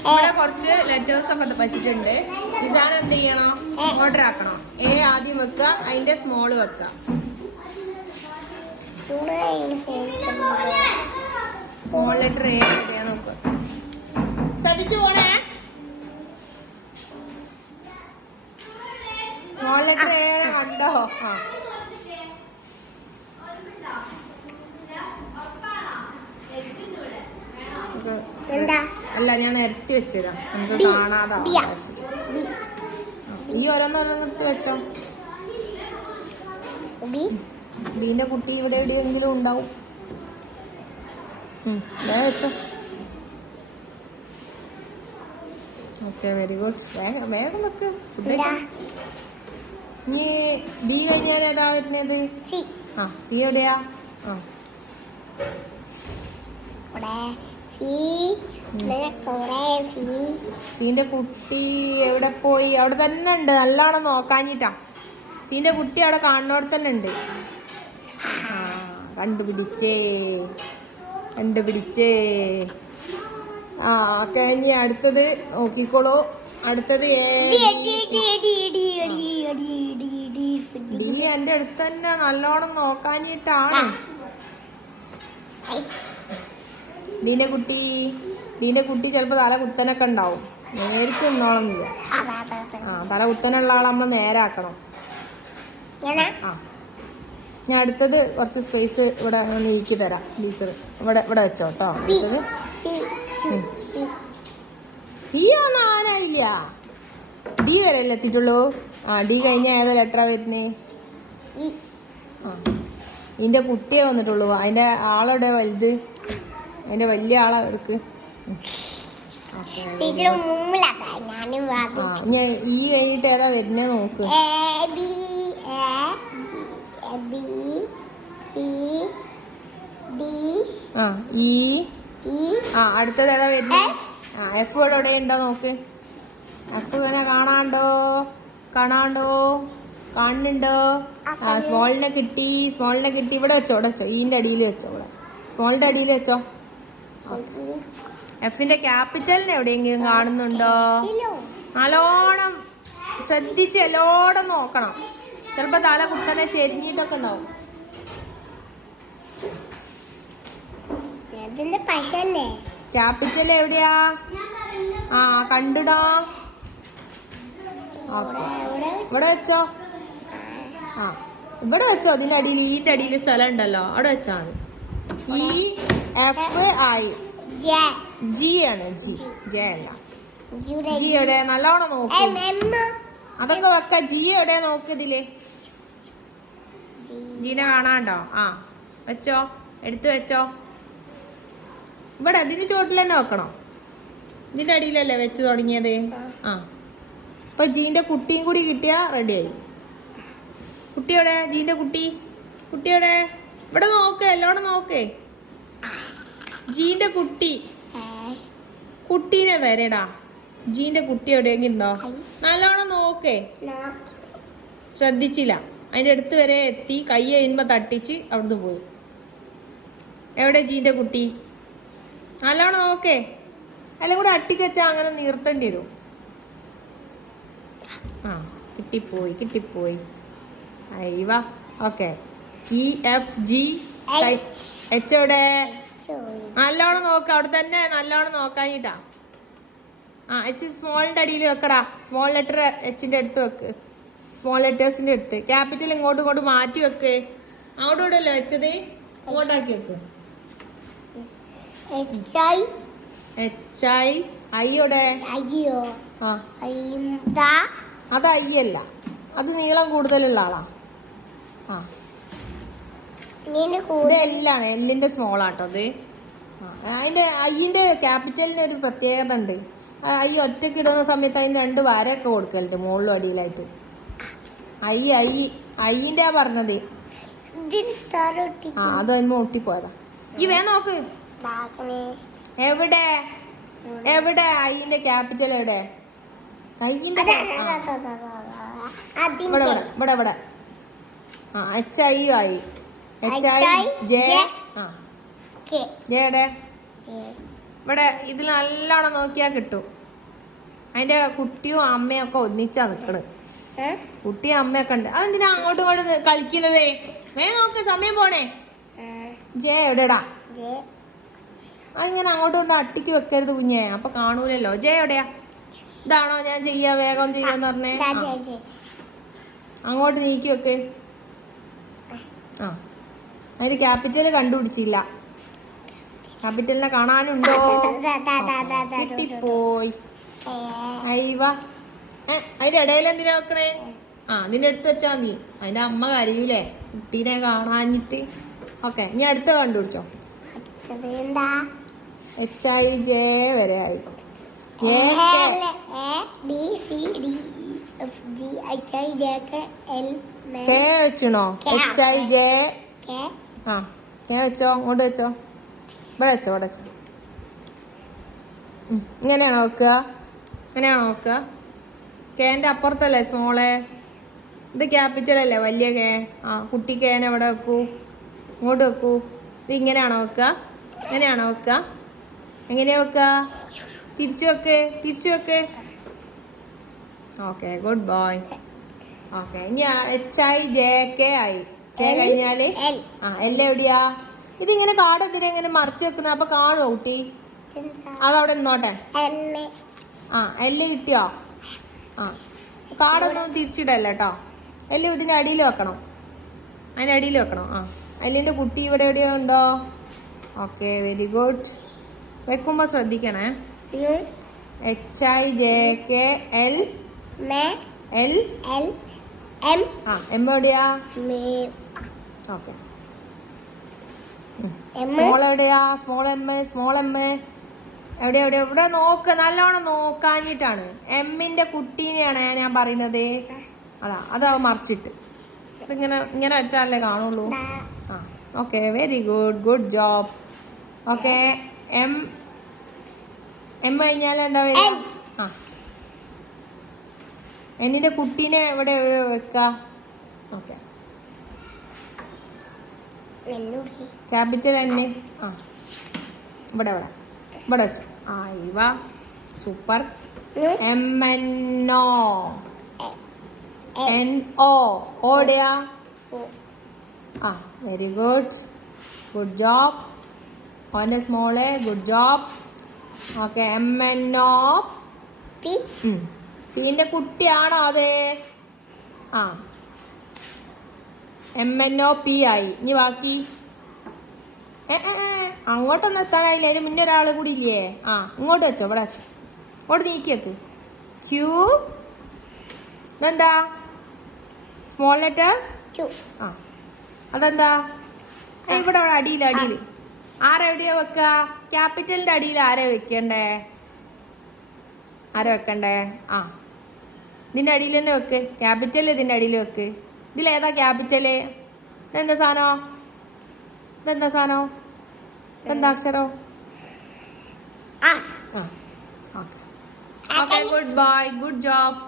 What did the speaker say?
ഇവിടെ കുറച്ച് ലെറ്റേഴ്സ് ഒക്കെ വെച്ചിട്ടുണ്ട്. ഇസാൻ എന്ത് ചെയ്യണം? ഓർഡർ ആക്കണം. എ ആദ്യം വെക്കുക, അതിന്റെ സ്മോള് വെക്കുക. സ്മോൾ ലെറ്റർ എ എവിടെയാ നോക്കുക. ശ്രദ്ധിച്ചു പോണേ. സ്മോൾ ലെറ്റർ എ കണ്ടോ? ആ അല്ല, ഞാൻ നിരത്തി വെച്ചതാ, നമുക്ക് കാണാതാ. ഈ ഓരോന്നോരോന്നെടുത്ത് വെച്ചോ. ബീന്റെ കുട്ടി ഇവിടെ എവിടെയെങ്കിലും ഉണ്ടാവും. വെച്ചോ. Okay, very good. വേഗം വേഗം വെക്ക്. ഇനി ബി കഴിഞ്ഞാൽ ഏതാ വരുന്നത്? ആ, സി എവിടെയാ? ആ സീന്റെ കുട്ടി എവിടെ പോയി? അവിടെ തന്നെ ഉണ്ട്. നല്ലോണം നോക്കാഞ്ഞിട്ടാ. സീന്റെ കുട്ടി അവിടെ കാണുന്നവിടെ തന്നെ ഉണ്ട്. ആ, കണ്ടുപിടിച്ചേ. ആ കഴിഞ്ഞ് അടുത്തത് നോക്കിക്കോളൂ. അടുത്തത് ഡി എന്റെ അടുത്ത് തന്നെ. നല്ലോണം നോക്കാഞ്ഞിട്ടാണ്. ദീന്റെ കുട്ടി ചിലപ്പോ തല കുത്തനൊക്കെ ഉണ്ടാവും. നേരിട്ട് നിന്നോളന്നില്ല. ആ, തല കുത്തനുള്ള ആളെ നമ്മൾ നേരാക്കണം. ആ, ഞാൻ അടുത്തത് കുറച്ച് സ്പേസ് ഇവിടെ നീക്കി തരാം ടീച്ചർ. ഇവിടെ വെച്ചോ കേട്ടോ. അടുത്തത് ഡി ഒന്നും ആനായില്ല. ഡി വരെ അല്ലേ എത്തിയിട്ടുള്ളൂ. ആ, ഡി കഴിഞ്ഞാൽ ഏതാ ലെറ്ററാ വരുന്നേ? ആ, ഇതിന്റെ കുട്ടിയെ വന്നിട്ടുള്ളൂ. അതിന്റെ ആളുടെ വലുത്, അതിന്റെ വലിയ ആളെ എടുക്ക്. ഈ കഴിഞ്ഞിട്ട് ഏതാ വരുന്നേ നോക്ക്. ആ, ഈ ആ അടുത്തത് ഏതാ വരുന്നേ? ആ, എഫ് ഇവിടെ ഉണ്ടോ നോക്ക്. എഫ് ഇങ്ങനെ കാണാണ്ടോ? കാണുന്നുണ്ടോ? ആ, സ്മോളിനെ കിട്ടി. ഇവിടെ വെച്ചോ. ഈന്റെ അടിയിൽ വെച്ചോ. ഇവിടെ സ്മോളിന്റെ അടിയിൽ വെച്ചോ. എഫിന്റെ ക്യാപിറ്റലിന് എവിടെയെങ്കിലും കാണുന്നുണ്ടോ? നല്ലോണം ശ്രദ്ധിച്ച് എല്ലായിടും നോക്കണം. ചിലപ്പോ തല കുത്തനെ ചെരിഞ്ഞിട്ടൊക്കെ ഉണ്ടാവും. ക്യാപിറ്റൽ എവിടെയാ? ആ, കണ്ടിടോ. ഇവിടെ വെച്ചോ. ആ, ഇവിടെ വെച്ചോ. അതിന്റെ അടിയിൽ, ഈന്റെ അടിയിൽ സ്ഥലം ഉണ്ടല്ലോ, അവിടെ വെച്ചാ മതി. ഈ എഫ് ഐ ജി ആണ്. ജെ അല്ല. ജി എവിടെ? നല്ലോണം നോക്ക്. അതൊക്കെ വെക്ക. ജി എവിടെ നോക്ക്. ഇതില് ജീനെ കാണാണ്ടോ? ആ, വെച്ചോ. എടുത്തു വെച്ചോ. ഇവിടെ അതിന് ചോട്ടിൽ തന്നെ വെക്കണം. ഇതിന്റെ അടിയിലല്ലേ വെച്ച് തുടങ്ങിയത്? ആ, അപ്പൊ ജീന്റെ കുട്ടിയും കൂടി കിട്ടിയാ റെഡിയായി. കുട്ടിയോടെ? ജീന്റെ കുട്ടിയോടെ? ഇവിടെ നോക്ക്, എല്ലോണം നോക്കേ. ജീന്റെ കുട്ടീനെ തരടാ. ജീന്റെ കുട്ടി എവിടെയെങ്കിലും ഉണ്ടോ? നല്ലോണം നോക്കേ. ശ്രദ്ധിച്ചില്ല. അതിന്റെ അടുത്ത് വരെ എത്തി. കൈ കഴിയുമ്പോ തട്ടിച്ച് അവിടുന്ന് പോയി. എവിടെ ജീന്റെ കുട്ടി? നല്ലോണം നോക്കേ. എല്ലാം കൂടെ അട്ടിക്കച്ചാ അങ്ങനെ നീർത്തേണ്ടി വരും. ആ, കിട്ടിപ്പോയി. അയ്യവാ. Okay. E F G H എവിടെ? നല്ലോണം നോക്ക്. അവിടെ തന്നെ നല്ലോണം നോക്കാഞ്ഞിട്ടാ. ആ, എച്ച് സ്മോളിന്റെ അടിയിൽ വെക്കടാ. സ്മോൾ ലെറ്റർ എച്ചിന്റെ അടുത്ത് വെക്ക്. സ്മോൾ ലെറ്റേഴ്സിന്റെ അടുത്ത്. ക്യാപിറ്റൽ ഇങ്ങോട്ട് മാറ്റി വെക്ക്. അവിടെ ഇവിടെ അല്ലേ വെച്ചത്? ഇങ്ങോട്ടാക്കി വെക്ക്. എച്ച് ഐ ഐയുടെ? ആ, അത് ഐ അല്ല. അത് നീളം കൂടുതലുള്ള ആളാ. ആ, ഇത് എല്ലാണ്. എല്ലിന്റെ സ്മോൾ ആട്ടോ അത്. അതിന്റെ ഐന്റെ ക്യാപിറ്റലിന് ഒരു പ്രത്യേകത ഉണ്ട്. ഐ ഒറ്റക്ക് ഇടുന്ന സമയത്ത് അതിന് 2 വരയൊക്കെ കൊടുക്കലുണ്ട് മുകളിലും അടിയിലായിട്ട്. ഐന്റെ പറഞ്ഞത്. ആ, അത് അതിന് ഒട്ടിപ്പോയതാ. ഈ വേ നോക്ക്. എവിടെ ഐന്റെ ക്യാപിറ്റൽ? എവിടെ ഐന്റെ? ഇവിടെ. ആ, എച്ച് ഐ ജെ. ആ, ജെ എവിടെ? ഇവിടെ ഇതിൽ നല്ലോണം നോക്കിയാ കിട്ടും. അതിന്റെ കുട്ടിയും അമ്മയും ഒക്കെ ഒന്നിച്ചാ നിക്കണ്. കുട്ടിയും അമ്മയൊക്കെ ഉണ്ട്. അതെന്തിനാ അങ്ങോട്ടും ഇങ്ങോട്ടും കളിക്കുന്നതേ? നോക്ക്, സമയം പോണേ. ജെ എവിടെടാ? അതിങ്ങനെ അങ്ങോട്ടും ഇങ്ങോട്ടും അട്ടിക്ക് വെക്കരുത് കുഞ്ഞേ, അപ്പൊ കാണൂലല്ലോ. ജെ എവിടെയാ? ഇതാണോ ഞാൻ ചെയ്യാ, വേഗം ചെയ്യാന്ന് പറഞ്ഞേ? അങ്ങോട്ട് നീക്കി വെക്ക്. ആ, അതിന് ക്യാപിറ്റല് കണ്ടുപിടിച്ചില്ല. ക്യാപിറ്റലിനെ കാണാനുണ്ടോ? കിട്ടിപ്പോയി. അയ്യവാ, അതിന്റെ ഇടയിൽ എന്തിനാ വെക്കണേ? ആ, അതിന്റെ അടുത്ത് വെച്ചാ മതി. അതിന്റെ അമ്മ കരയൂലേ കുട്ടീനെ കാണാഞ്ഞിട്ട്. ഓക്കെ, ഇനി അടുത്ത കണ്ടുപിടിച്ചോ. HIJ വരെ ആയി. വെച്ചണോ? HIJ. ആ, വെച്ചോ, അങ്ങോട്ട് വെച്ചോ. ഇവിടെ വെച്ചോ, ഇവിടെ വെച്ചോ. ഇങ്ങനെയാണോ നോക്കുക? ഇങ്ങനെയാണോ നോക്കുക? കേന്റെ അപ്പുറത്തല്ലേ സ്മോളെ? ഇത് ക്യാപിറ്റൽ അല്ലേ, വലിയ കേ. ആ, കുട്ടി കേനെ എവിടെ വെക്കൂ? ഇങ്ങോട്ട് വെക്കൂ. ഇത് ഇങ്ങനെയാണോ വെക്കുക? ഇങ്ങനെയാണോ വെക്കുക? എങ്ങനെയാ വെക്കുക? തിരിച്ചു വെക്ക്, തിരിച്ചു വെക്ക്. Okay, good boy. ഓക്കെ, ഇനി HIJK ആയി. കെ കഴിഞ്ഞാല് ആ, L എവിടെയാ? ഇതിങ്ങനെ കാർഡ് എന്തിനാ ഇങ്ങനെ മറിച്ച് വെക്കുന്ന? അപ്പൊ കാണുമോ കുട്ടി? അതവിടെ നിന്നോട്ടെ. ആ, L കിട്ടിയോ? ആ, കാർഡൊന്നും തിരിച്ചിടല്ല കേട്ടോ. L ഇതിന്റെ അടിയിൽ വെക്കണം, അതിന്റെ അടിയിൽ വെക്കണം. ആ, Lന്റെ കുട്ടി ഇവിടെ എവിടെയോ ഉണ്ടോ? Okay, very good. വെക്കുമ്പോ ശ്രദ്ധിക്കണേ. HIJK L L M. ആ, M എവിടെയാ? ഓക്കെ, സ്മോൾ എവിടെയാ? Small M. സ്മോൾ എം എവിടെയാ? ഇവിടെ നോക്ക്, നല്ലോണം നോക്കാഞ്ഞിട്ടാണ്. എമ്മിന്റെ കുട്ടീനെയാണ് ഞാൻ പറയുന്നത്. അതാ മറിച്ചിട്ട് ഇങ്ങനെ ഇങ്ങനെ വെച്ചാലേ കാണുള്ളൂ. ആ, okay, very good, good job. Okay, M കഴിഞ്ഞാൽ എന്താ വരിക? ആ, എന്നിന്റെ കുട്ടീനെ എവിടെ വെക്ക? ഓക്കെ, ക്യാപിറ്റൽ എന്നെ. ആ, ഇവിടെ ഇവിടെ ഇവിടെ വെച്ചു. ആ, ഇവ സൂപ്പർ. MNO NO ഓടെയാ? ആ, വെരി ഗുഡ്, ഗുഡ് ജോബ്. ഓന്റെ സ്മോളെ, good job. Okay, MNO P. പിന്റെ കുട്ടിയാണോ അത്? ആ, MNO P ആയി. ഇനി ബാക്കി അങ്ങോട്ടൊന്നും എത്താനായില്ല. അതിന് മുന്നേ ഒരാള് കൂടി ഇല്ലേ? ആ, ഇങ്ങോട്ട് വെച്ചോ, ഇവിടെ വെച്ചോ. ഇങ്ങോട്ട് നീക്കി വെക്ക്. Q. ഇതെന്താ? Small letter Q. ആ, അതെന്താ? ഇവിടെ അടിയിൽ അടിയിൽ ആരെവിടെയാ വെക്ക? ക്യാപിറ്റലിന്റെ അടിയിൽ ആരെ വെക്കണ്ടേ? ആരെ വെക്കണ്ടേ? ആ, ഇതിന്റെ അടിയിൽ തന്നെ വെക്ക്. ക്യാപിറ്റൽ ഇതിന്റെ അടിയിൽ വെക്ക്. ഇതിലേതാ ക്യാപിറ്റല്? ഇതെന്താ സാധനം? ഇതെന്താ സാധനം? എന്താ അക്ഷരം? Okay, good bye, good job.